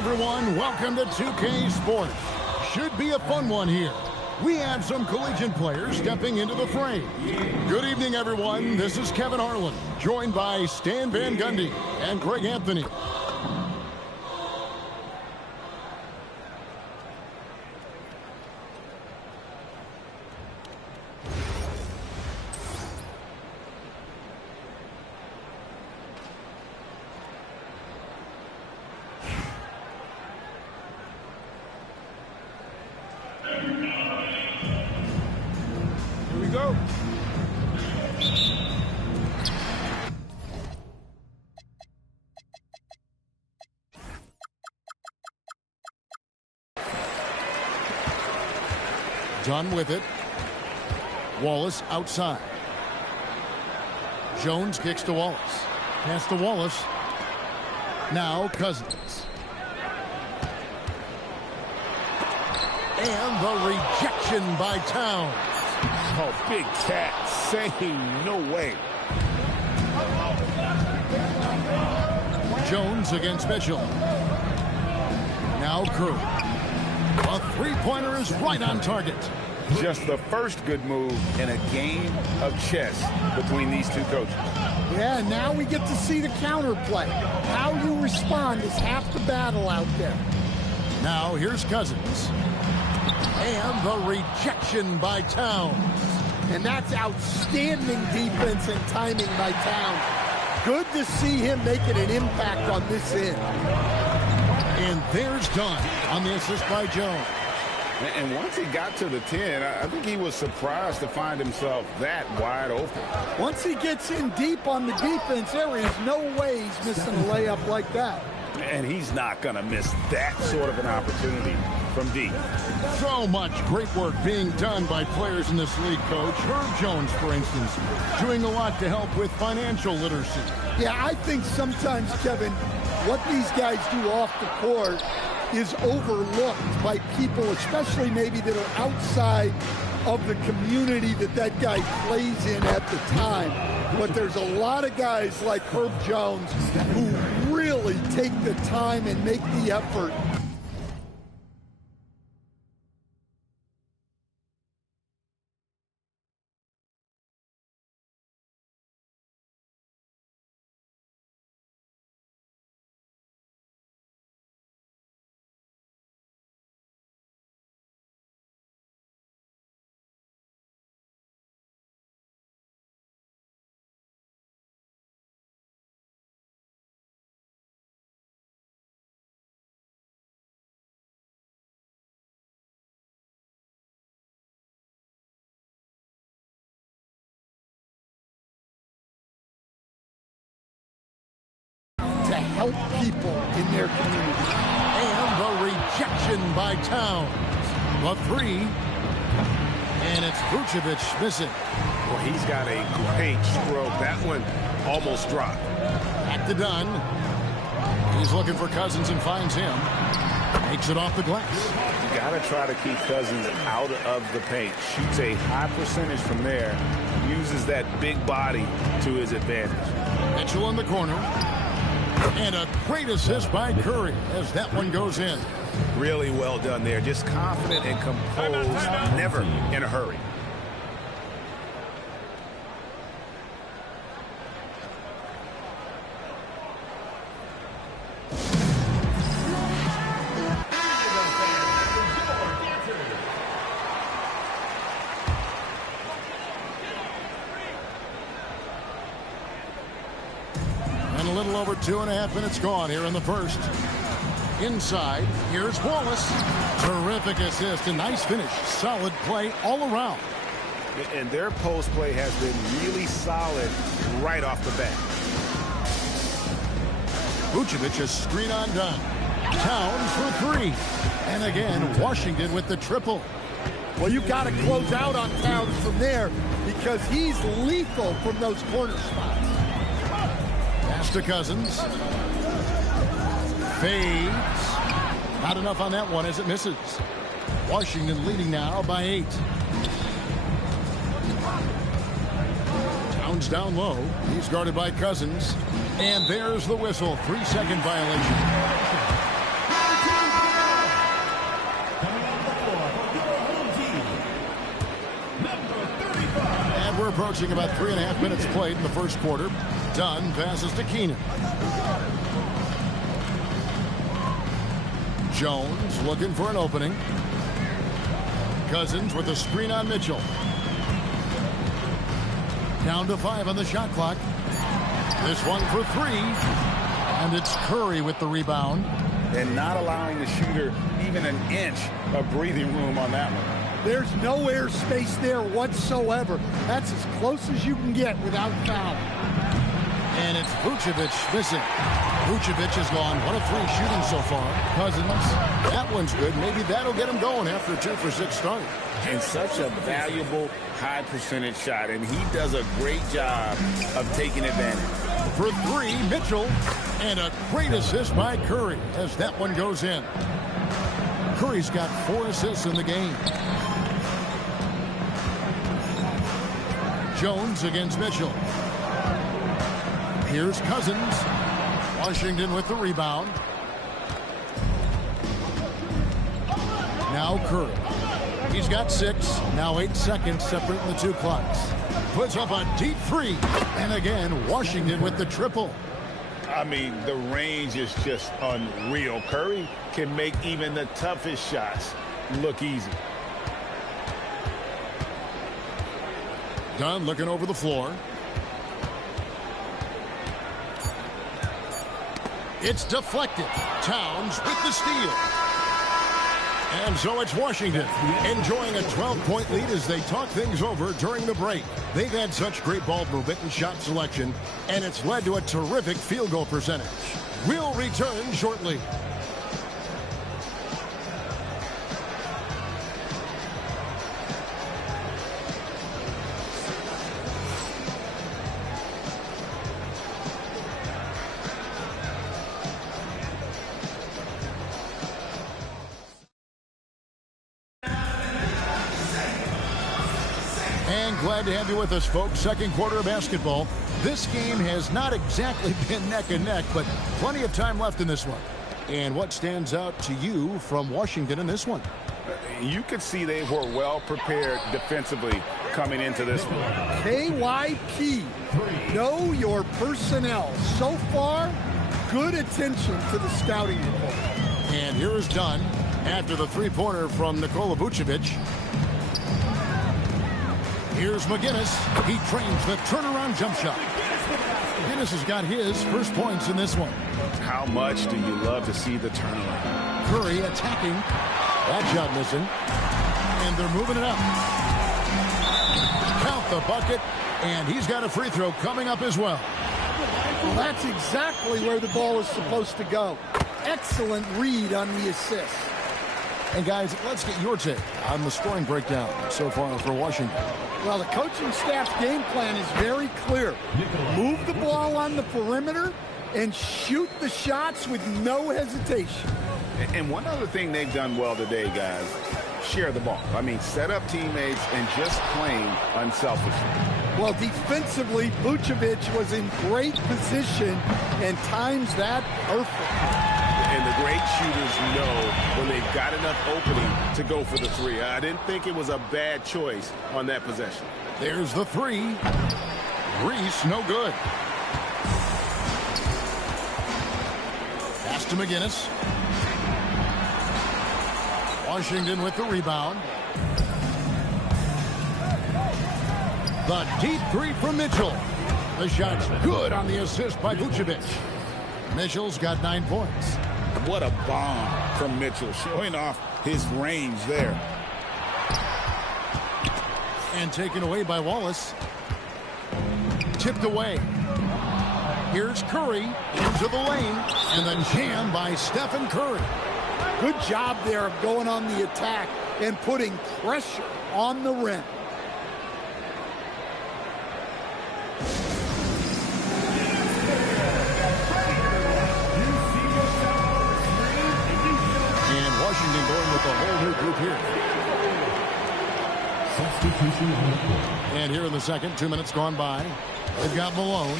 everyone, welcome to 2K Sports. Should be a fun one here. We have some collegiate players stepping into the fray. Good evening, everyone. This is Kevin Harlan, joined by Stan Van Gundy and Greg Anthony. Go. Done with it. Wallace outside. Jones kicks to Wallace. Pass to Wallace. Now Cousins. And the rejection by Towns. Oh, Big Cat saying no way. Jones against Mitchell. Now Crew. A three-pointer is right on target. Just the first good move in a game of chess between these two coaches. Yeah, now we get to see the counterplay. How you respond is half the battle out there. Now here's Cousins. And the rejection by Towns. And that's outstanding defense and timing by Towns. Good to see him making an impact on this end. And there's Dunn on the assist by Jones. And once he got to the 10, I think he was surprised to find himself that wide open. Once he gets in deep on the defense, there is no way he's missing a layup like that. And he's not going to miss that sort of an opportunity from deep. So much great work being done by players in this league, Coach. Herb Jones, for instance, doing a lot to help with financial literacy. Yeah, I think sometimes, Kevin, what these guys do off the court is overlooked by people, especially maybe that are outside of the community that guy plays in at the time. But there's a lot of guys like Herb Jones who really take the time and make the effort. To help people in their community. And the rejection by Towns. The three. And it's Vucevic missing. Well, he's got a great stroke. That one almost dropped. Back to Dunn. He's looking for Cousins and finds him. Takes it off the glass. You got to try to keep Cousins out of the paint. Shoots a high percentage from there. Uses that big body to his advantage. Mitchell in the corner. And a great assist by Curry as that one goes in. Really well done there. Just confident and composed, never in a hurry. And a little over 2.5 minutes gone here in the first. Inside, here's Wallace. Terrific assist, a nice finish. Solid play all around. And their post play has been really solid right off the bat. Vucevic is screen on Dunn. Towns for three. And again, Washington with the triple. Well, you got to close out on Towns from there because he's lethal from those corner spots. Pass to Cousins. Fades. Not enough on that one as it misses. Washington leading now by 8. Towns down low. He's guarded by Cousins. And there's the whistle. 3-second violation. approaching about 3.5 minutes played in the first quarter. Dunn passes to Keenan. Jones looking for an opening. Cousins with a screen on Mitchell. Down to 5 on the shot clock. This one for 3. And it's Curry with the rebound. And not allowing the shooter even an inch of breathing room on that one. There's no air space there whatsoever. That's as close as you can get without foul. And it's Vucevic missing. Vucevic has gone 1 of 3 shooting so far. Cousins, that one's good. Maybe that'll get him going after a 2 for 6 start. And such a valuable high percentage shot, and he does a great job of taking advantage. For 3, Mitchell, and a great assist by Curry as that one goes in. Curry's got 4 assists in the game. Jones against Mitchell. Here's Cousins. Washington with the rebound. Now Curry. He's got 6. Now 8 seconds separating the 2 clocks. Puts up a deep 3. And again, Washington with the triple. I mean, the range is just unreal. Curry can make even the toughest shots look easy. Dunn looking over the floor. It's deflected. Towns with the steal. And so it's Washington enjoying a 12-point lead as they talk things over during the break. They've had such great ball movement and shot selection, and it's led to a terrific field goal percentage. We'll return shortly. Glad to have you with us, folks. Second quarter of basketball. This game has not exactly been neck and neck, but plenty of time left in this one. And what stands out to you from Washington in this one? You could see they were well prepared defensively coming into this one. KYP, know your personnel. So far, good attention to the scouting report. And here is Dunn after the three-pointer from Nikola Vucevic. Here's McGinnis. He trains the turnaround jump shot. McGinnis has got his first points in this one. How much do you love to see the turnaround? Curry attacking. That shot missing. And they're moving it up. Count the bucket. And he's got a free throw coming up as well. Well, that's exactly where the ball is supposed to go. Excellent read on the assist. And guys, let's get your take on the scoring breakdown so far for Washington. Well, the coaching staff's game plan is very clear. Move the ball on the perimeter and shoot the shots with no hesitation. And one other thing they've done well today, guys, share the ball. I mean, set up teammates and just playing unselfishly. Well, defensively, Vucevic was in great position and times that perfectly. And the great shooters know when they've got enough opening to go for the 3. I didn't think it was a bad choice on that possession. There's the 3. Reese, no good. Pass to McGinnis. Washington with the rebound. The deep 3 from Mitchell. The shot's good on the assist by Vucevic. Mitchell's got 9 points. What a bomb from Mitchell, showing off his range there. And taken away by Wallace. Tipped away. Here's Curry into the lane. And then jammed by Stephen Curry. Good job there of going on the attack and putting pressure on the rim. Washington going with a whole new group here. And here in the second, 2 minutes gone by. They've got Malone.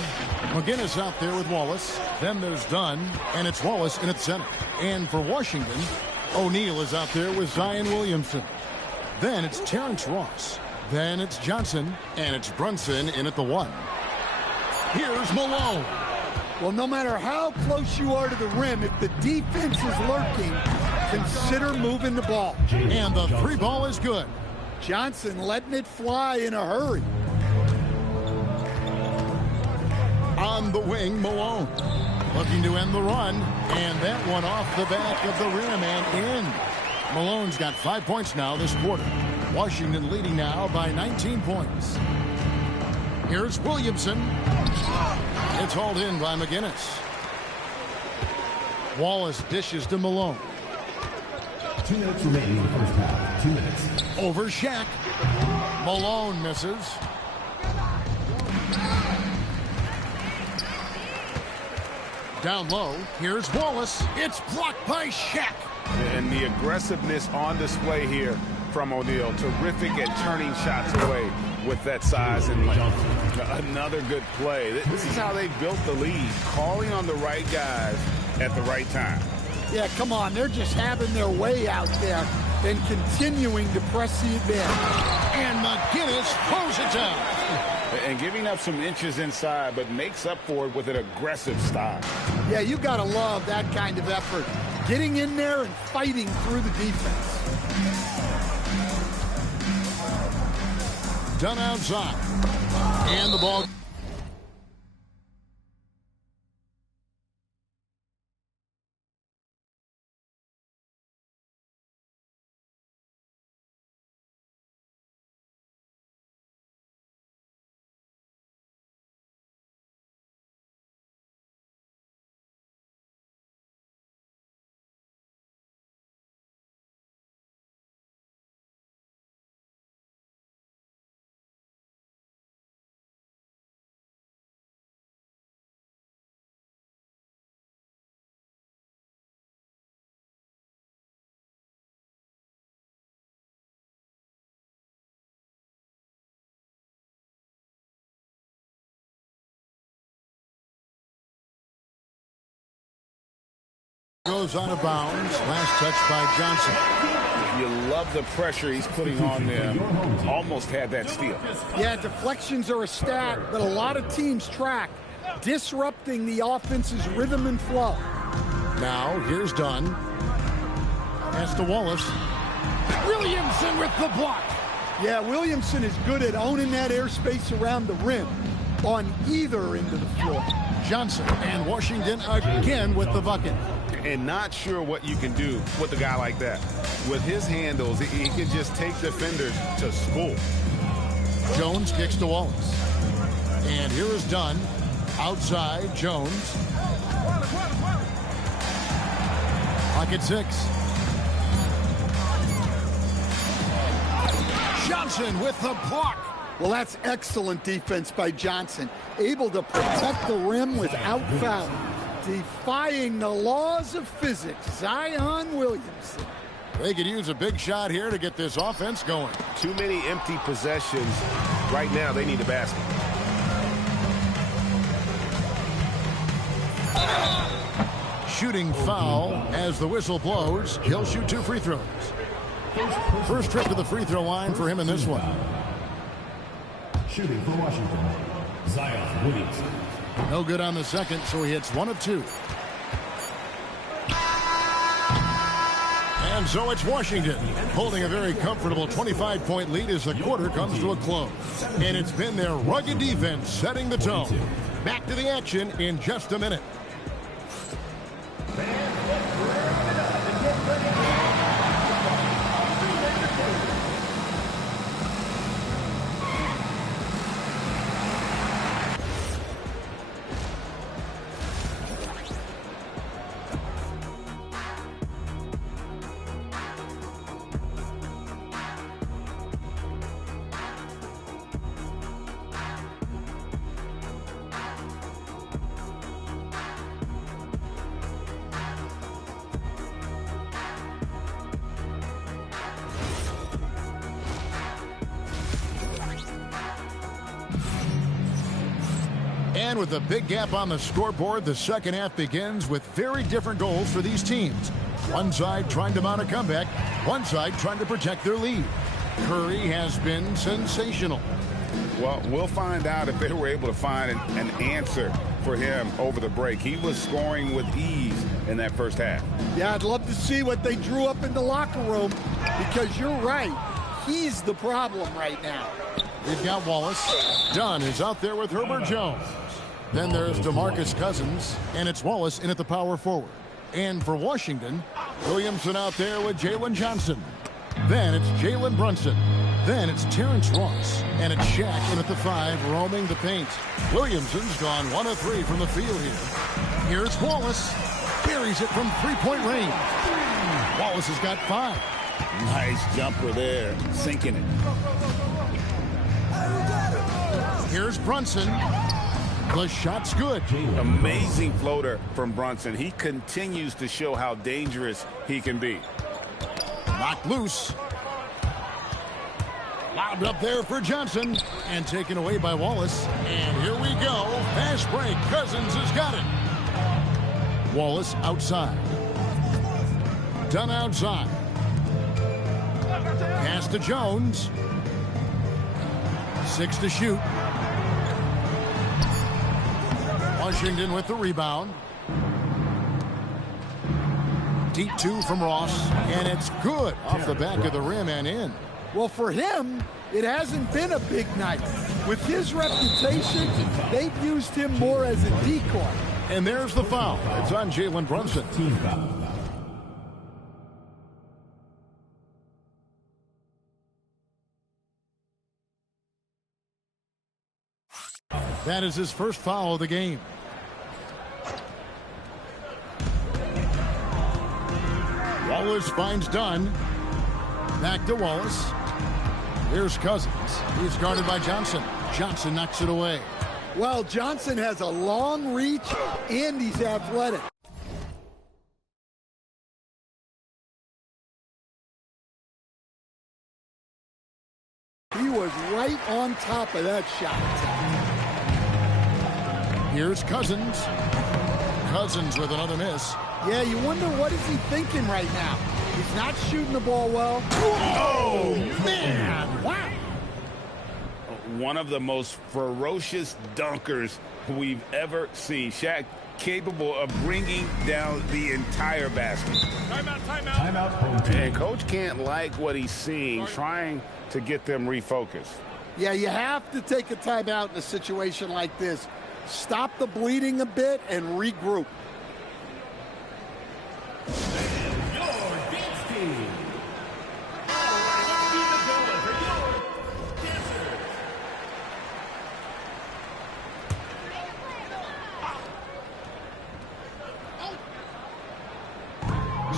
McGinnis out there with Wallace. Then there's Dunn, and it's Wallace in at the center. And for Washington, O'Neal is out there with Zion Williamson. Then it's Terrence Ross. Then it's Johnson, and it's Brunson in at the 1. Here's Malone. Well, no matter how close you are to the rim, if the defense is lurking, consider moving the ball. And the 3 ball is good. Johnson letting it fly in a hurry. On the wing, Malone. Looking to end the run, and that one off the back of the rim and in. Malone's got 5 points now this quarter. Washington leading now by 19 points. Here's Williamson. It's hauled in by McGinnis. Wallace dishes to Malone. 2 minutes remaining in the first half. 2 minutes. Over Shaq. Malone misses. Down low, here's Wallace. It's blocked by Shaq. And the aggressiveness on display here from O'Neal. Terrific at turning shots away with that size and length. Another good play. This is how they built the lead, calling on the right guys at the right time. Yeah, come on. They're just having their way out there and continuing to press the advantage. And McGinnis throws it down. And giving up some inches inside, but makes up for it with an aggressive style. Yeah, you got to love that kind of effort. Getting in there and fighting through the defense. Done outside. And the ball. Goes out of bounds. Last touch by Johnson. You love the pressure he's putting on them. Almost had that steal. Yeah, deflections are a stat that a lot of teams track, disrupting the offense's rhythm and flow. Now, here's Dunn. Pass to Wallace. Williamson with the block. Yeah, Williamson is good at owning that airspace around the rim on either end of the floor. Johnson and Washington again with the bucket. And not sure what you can do with a guy like that. With his handles, he can just take defenders to school. Jones kicks to Wallace. And here is Dunn. Outside, Jones. Pocket 6. Johnson with the block. Well, that's excellent defense by Johnson. Able to protect the rim without fouling. Defying the laws of physics, Zion Williamson. They could use a big shot here to get this offense going. Too many empty possessions. Right now, they need a basket. Shooting foul as the whistle blows. He'll shoot 2 free throws. First trip to the free throw line for him in this one. Shooting for Washington, Zion Williamson. No good on the second, so he hits 1 of 2. And so it's Washington holding a very comfortable 25-point lead as the quarter comes to a close. And it's been their rugged defense setting the tone. Back to the action in just a minute. And with a big gap on the scoreboard, the second half begins with very different goals for these teams. One side trying to mount a comeback, one side trying to protect their lead. Curry has been sensational. Well, we'll find out if they were able to find an answer for him over the break. He was scoring with ease in that first half. Yeah, I'd love to see what they drew up in the locker room, because you're right. He's the problem right now. We've got Wallace. Dunn is out there with Herbert Jones. Then there's DeMarcus Cousins, and it's Wallace in at the power forward. And for Washington, Williamson out there with Jalen Johnson. Then it's Jalen Brunson. Then it's Terrence Ross. And it's Shaq in at the 5, roaming the paint. Williamson's gone 1 of 3 from the field here. Here's Wallace. Buries it from three-point range. Wallace has got 5. Nice jumper there, sinking it. Here's Brunson. The shot's good. Amazing floater from Brunson. He continues to show how dangerous he can be. Knocked loose. Lobbed up there for Johnson. And taken away by Wallace. And here we go. Fast break. Cousins has got it. Wallace outside. Dunn outside. Pass to Jones. 6 to shoot. Washington with the rebound. Deep 2 from Ross, and it's good off the back of the rim and in. Well, for him, it hasn't been a big night. With his reputation, they've used him more as a decoy. And there's the foul. It's on Jalen Brunson. Team foul. That is his first foul of the game. Wallace finds Dunn. Back to Wallace. Here's Cousins. He's guarded by Johnson. Johnson knocks it away. Well, Johnson has a long reach, and he's athletic. He was right on top of that shot. Here's Cousins. Cousins with another miss. Yeah, you wonder what is he thinking right now. He's not shooting the ball well. Oh, man. Wow. One of the most ferocious dunkers we've ever seen. Shaq capable of bringing down the entire basket. Timeout. And coach can't like what he's seeing, trying to get them refocused. Yeah, you have to take a timeout in a situation like this. Stop the bleeding a bit and regroup.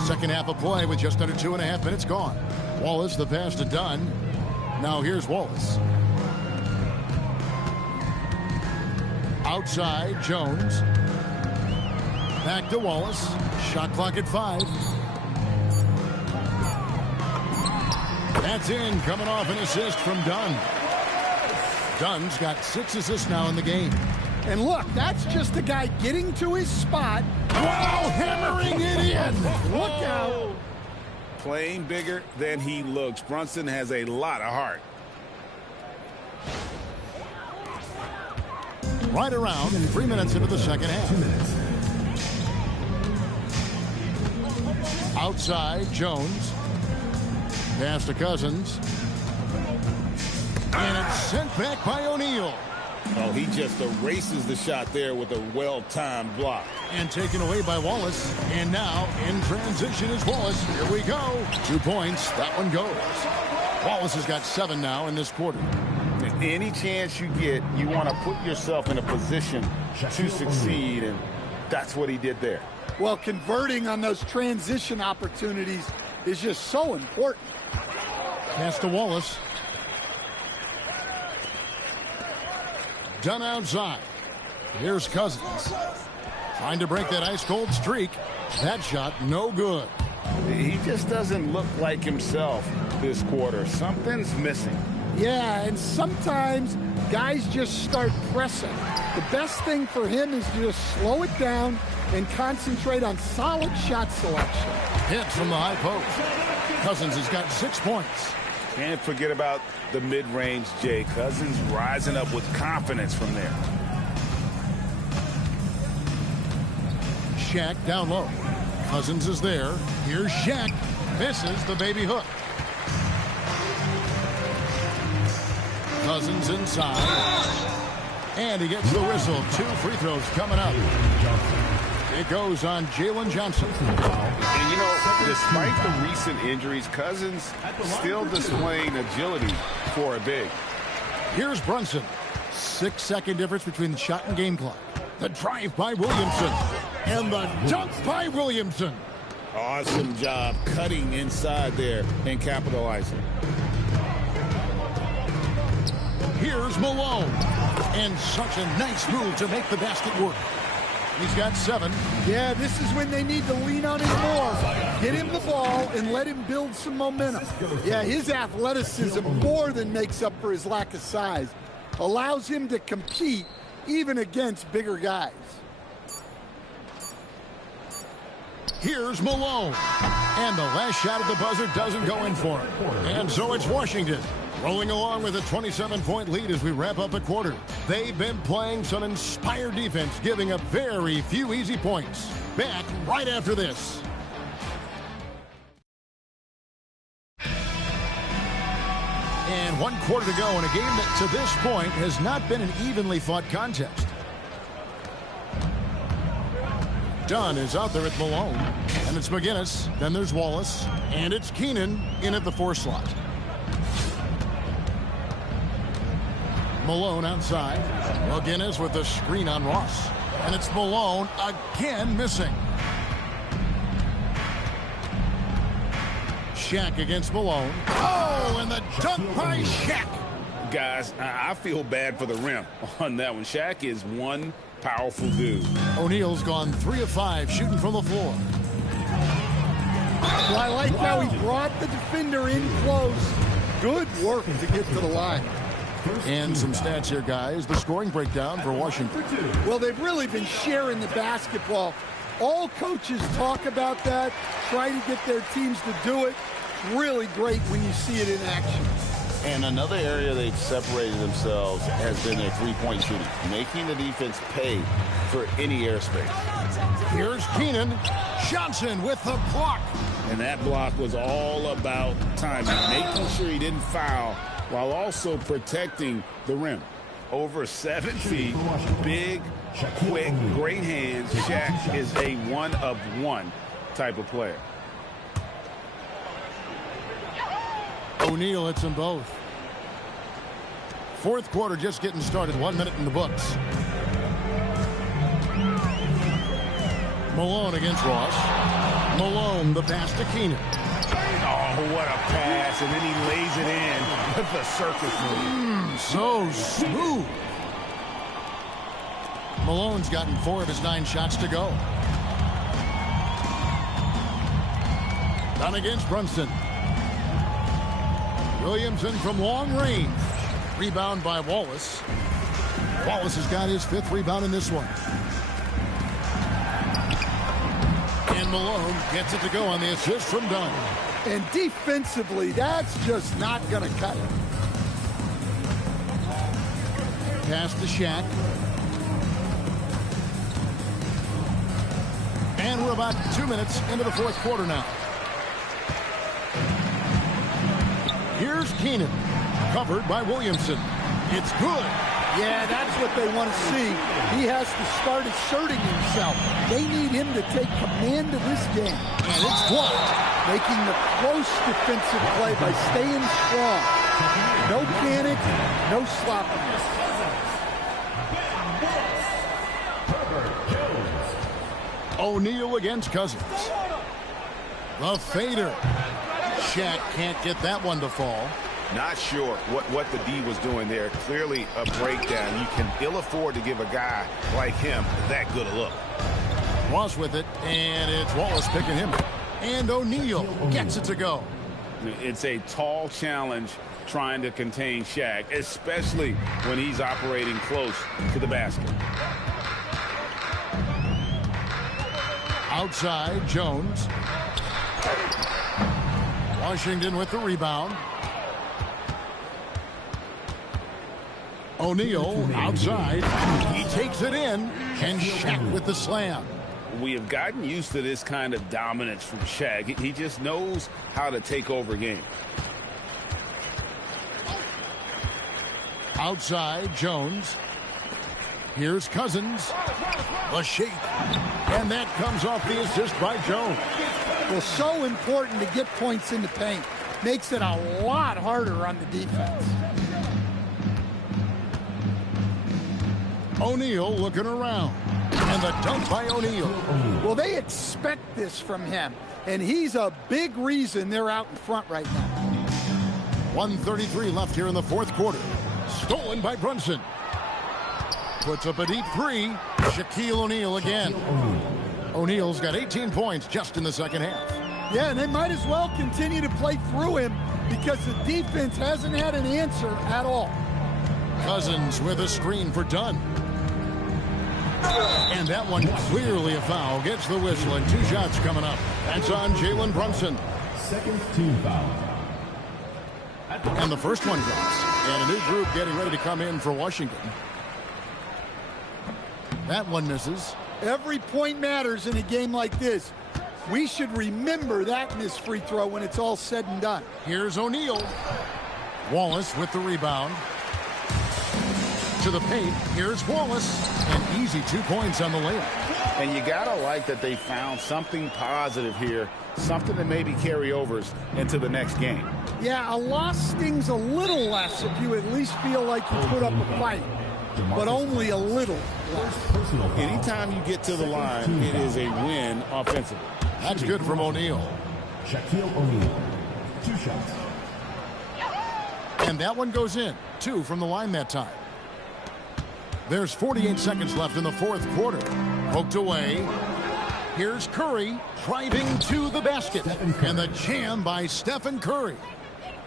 Second half of play with just under 2.5 minutes gone. Wallace, the pass to Dunn. Now here's Wallace. Outside, Jones. Back to Wallace. Shot clock at 5. That's in, coming off an assist from Dunn. Dunn's got 6 assists now in the game. And look, that's just a guy getting to his spot while hammering it in. Look out. Playing bigger than he looks. Brunson has a lot of heart. Right around 3 minutes into the second half. 2 minutes. Outside, Jones. Pass to Cousins. And it's sent back by O'Neal. Oh, he just erases the shot there with a well-timed block. And taken away by Wallace. And now in transition is Wallace. Here we go. 2 points. That one goes. Wallace has got 7 now in this quarter. Any chance you get, you want to put yourself in a position to succeed, and that's what he did there. Well, converting on those transition opportunities is just so important. Pass to Wallace. Dunn outside. Here's Cousins. Trying to break that ice-cold streak. That shot, no good. He just doesn't look like himself this quarter. Something's missing. Yeah, and sometimes guys just start pressing. The best thing for him is to just slow it down and concentrate on solid shot selection. Hit from the high post. Cousins has got 6 points. Can't forget about the mid-range Jay. Cousins rising up with confidence from there. Shaq down low. Cousins is there. Here's Shaq. Misses the baby hook. Cousins inside. And he gets the whistle. 2 free throws coming up. It goes on Jalen Johnson. And, you know, despite the recent injuries, Cousins still displaying agility for a big. Here's Brunson. 6-second difference between the shot and game clock. The drive by Williamson. And the dunk by Williamson. Awesome job cutting inside there and capitalizing. Here's Malone. And such a nice move to make the basket work. He's got 7. Yeah, this is when they need to lean on him more. Get him the ball and let him build some momentum. Yeah, his athleticism more than makes up for his lack of size. Allows him to compete even against bigger guys. Here's Malone. And the last shot at the buzzer doesn't go in for him. And so it's Washington rolling along with a 27-point lead as we wrap up the quarter. They've been playing some inspired defense, giving up very few easy points. Back right after this. And 1 quarter to go in a game that to this point has not been an evenly fought contest. Dunn is out there at Malone. And it's McGinnis. Then there's Wallace. And it's Keenan in at the 4 slot. Malone outside. McGinnis with the screen on Ross. And it's Malone again missing. Shaq against Malone. Oh, and the dunk by Shaq. Guys, I feel bad for the rim on that one. Shaq is one powerful dude. O'Neal's gone 3 of 5 shooting from the floor. Well, I like how he brought the defender in close. Good work to get to the line. And some stats here, guys. The scoring breakdown for Washington. Well, they've really been sharing the basketball. All coaches talk about that, try to get their teams to do it. Really great when you see it in action. And another area they've separated themselves has been their three-point shooting, making the defense pay for any airspace. Here's Keenan. Johnson with the block. And that block was all about timing, making sure he didn't foul while also protecting the rim. Over 7 feet, big, quick, great hands. Shaq is a one-of-one type of player. O'Neal hits them both. 4th quarter just getting started. 1 minute in the books. Malone against Ross. Malone, the pass to Keenan. Oh, what a pass. And then he lays it in with the circus move. So smooth. Malone's gotten 4 of his 9 shots to go. Down against Brunson. Williamson from long range. Rebound by Wallace. Wallace has got his 5th rebound in this one. And Malone gets it to go on the assist from Dunn. And defensively, that's just not going to cut it. Pass to Shaq. And we're about 2 minutes into the 4th quarter now. Here's Keenan. Covered by Williamson. It's good. Yeah, that's what they want to see. He has to start asserting himself. They need him to take command of this game. And it's blocked. Making the close defensive play by staying strong. No panic, no sloppiness. O'Neal against Cousins. The fader. Shaq can't get that one to fall. Not sure what the D was doing there. Clearly a breakdown. You can ill afford to give a guy like him that good a look. Ross with it, and it's Wallace picking him. And O'Neal gets it to go. It's a tall challenge trying to contain Shaq, especially when he's operating close to the basket. Outside, Jones. Washington with the rebound. O'Neal outside. He takes it in. And Shaq with the slam. We have gotten used to this kind of dominance from Shaq. He just knows how to take over games. Outside, Jones. Here's Cousins. A shake. And that comes off the assist by Jones. Well, so important to get points in the paint. Makes it a lot harder on the defense. O'Neal looking around. And the dunk by O'Neal. Well, they expect this from him. And he's a big reason they're out in front right now. 1:33 left here in the fourth quarter. Stolen by Brunson. Puts up a deep three. Shaquille O'Neal again. O'Neal's got 18 points just in the second half. Yeah, and they might as well continue to play through him because the defense hasn't had an answer at all. Cousins with a screen for Dunn. And that one clearly a foul. Gets the whistle and 2 shots coming up. That's on Jalen Brunson. Second team foul. And the first one drops. And a new group getting ready to come in for Washington. That one misses. Every point matters in a game like this. We should remember that missed free throw when it's all said and done. Here's O'Neal. Wallace with the rebound. To the paint. Here's Wallace. An easy 2 points on the layup. And you got to like that they found something positive here, something that maybe carryovers into the next game. Yeah, a loss stings a little less if you at least feel like you put up a fight, but only a little less. Anytime you get to the line, it is a win offensively. That's good from O'Neal. Shaquille O'Neal. 2 shots. And that one goes in. 2 from the line that time. There's 48 seconds left in the fourth quarter. Poked away. Here's Curry driving to the basket. And the jam by Stephen Curry.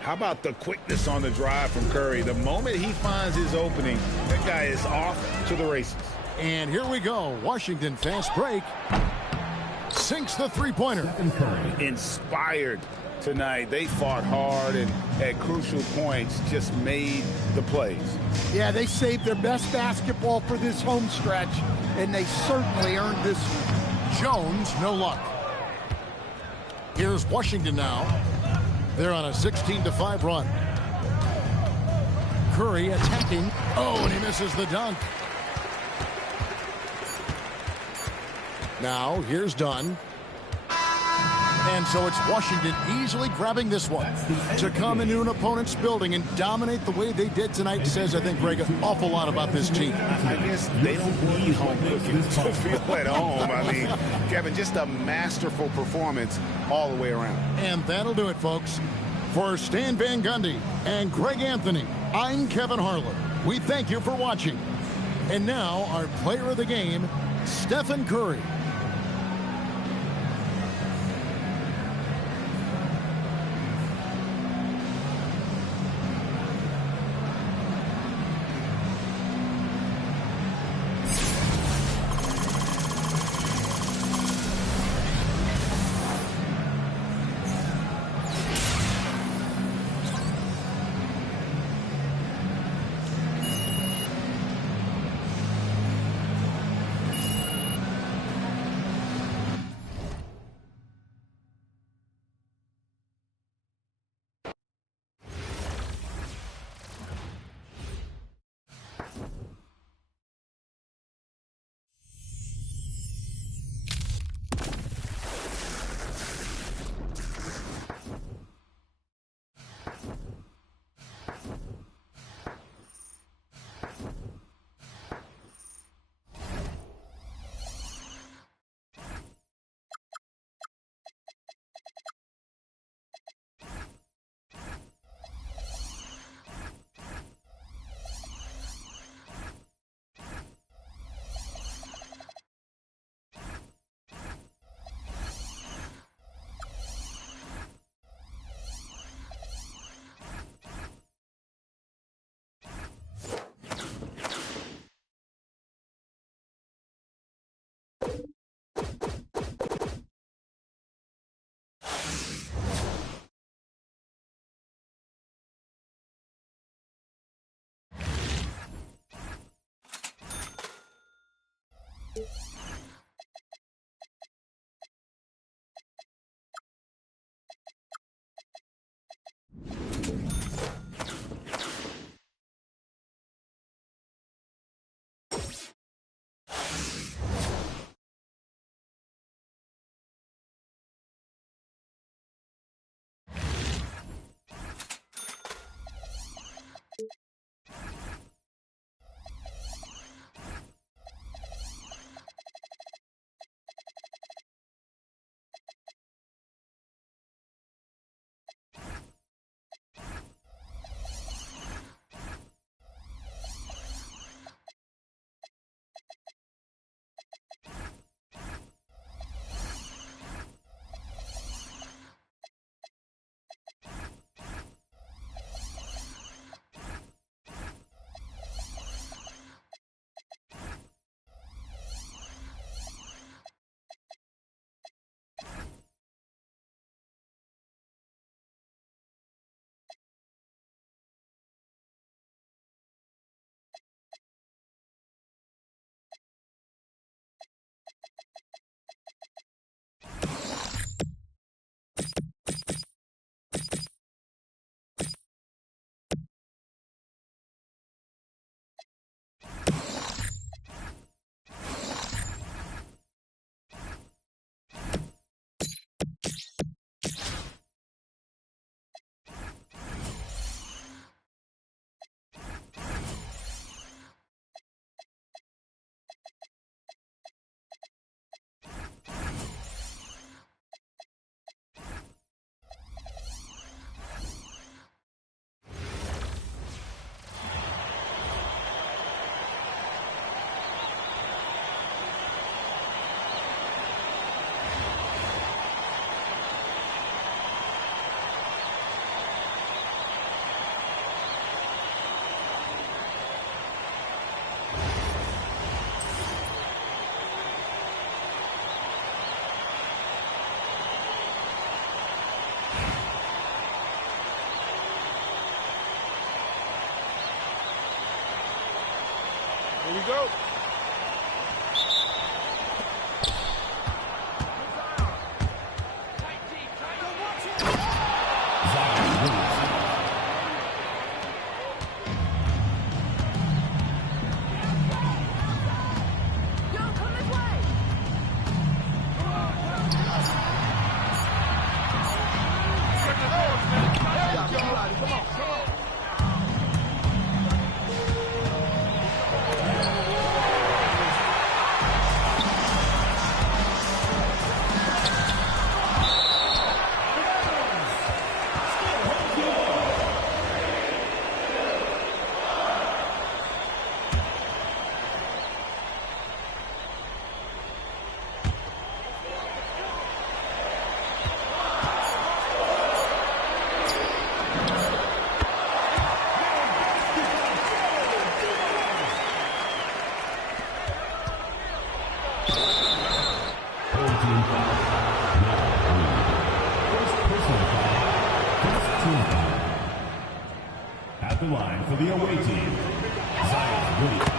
How about the quickness on the drive from Curry? The moment he finds his opening, that guy is off to the races. And here we go. Washington fast break. Sinks the three-pointer. Inspired tonight. They fought hard and at crucial points just made the plays. Yeah, they saved their best basketball for this home stretch, and they certainly earned this one. Jones, no luck. Here's Washington now. They're on a 16-5 run. Curry attacking. Oh, and he misses the dunk. Now, here's Dunn. And so it's Washington easily grabbing this one. To come into an opponent's building and dominate the way they did tonight says, I think, Greg, an awful lot about this team. I guess they don't need home cooking to feel at home. I mean, Kevin, just a masterful performance all the way around. And that'll do it, folks. For Stan Van Gundy and Greg Anthony, I'm Kevin Harlan. We thank you for watching. And now, our player of the game, Stephen Curry. Here we go. At the line for the away team, Zion Williams.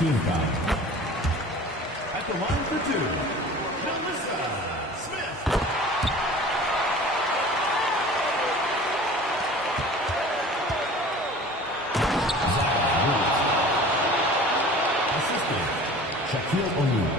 Team foul. At the line for two, Melissa Smith. Zion Williams. Assistant, Shaquille O'Neal.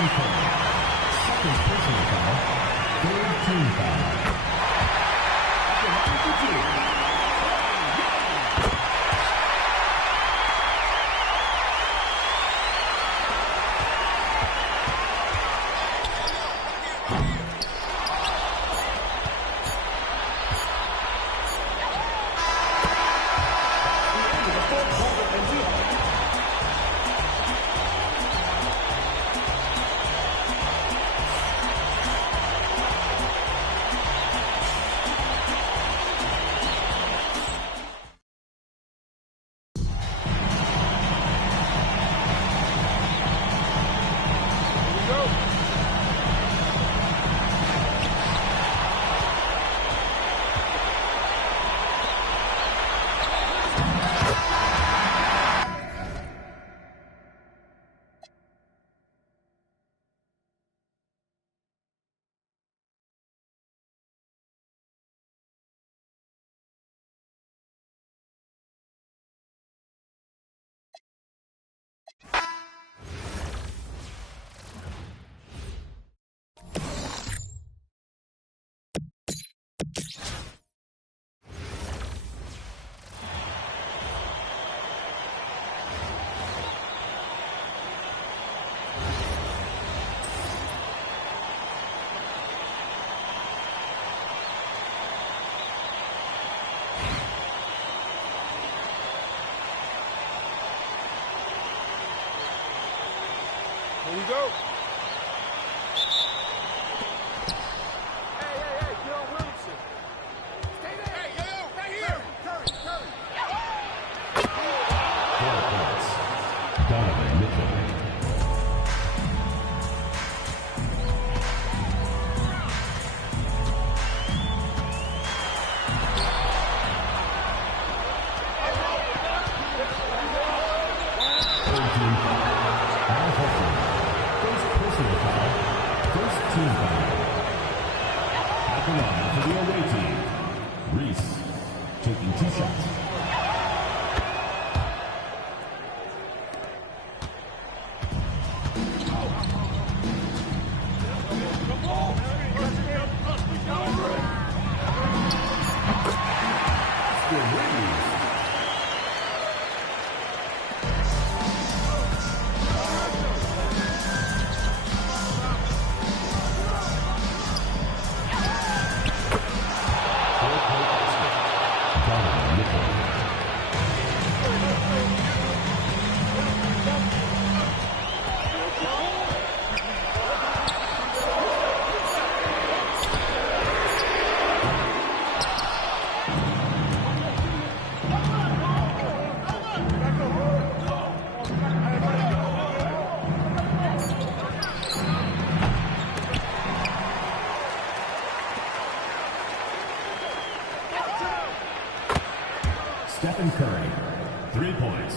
Stephen Curry. Second personal foul. Third team foul. At the line for two. Here we go. For the away team, Reese taking 2 shots. Stephen Curry, 3 points.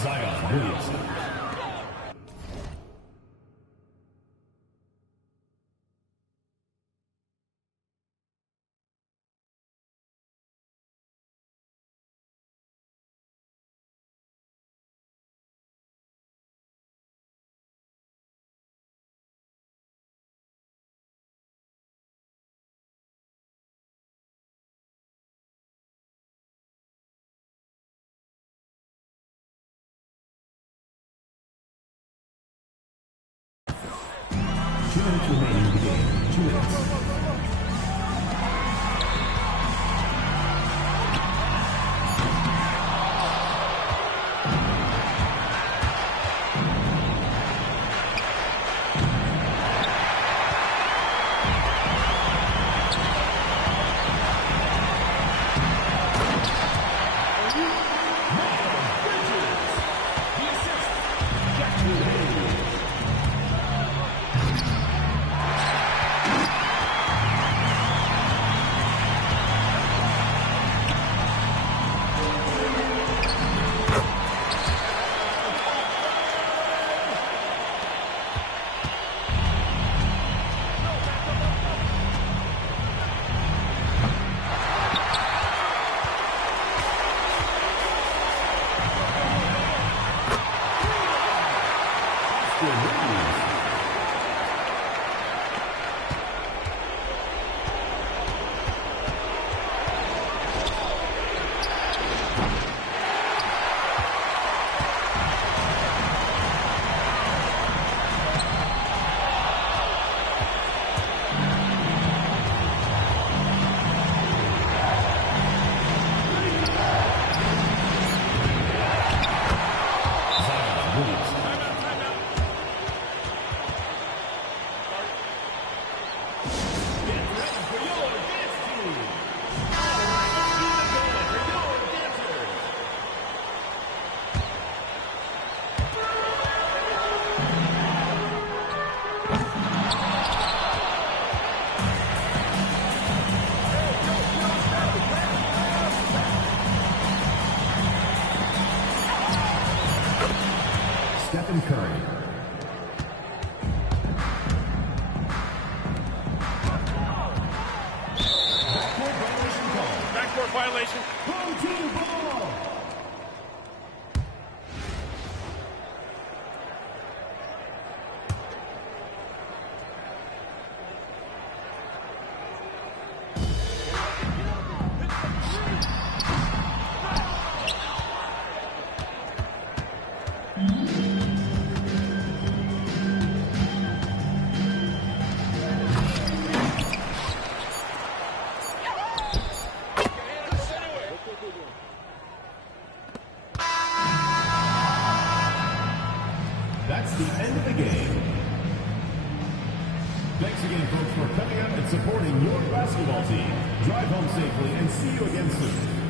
Zion Williamson. Minutes remaining in the game. 2 minutes. that's the end of the game. Thanks again, folks, for coming out and supporting your basketball team. Drive home safely and see you again soon.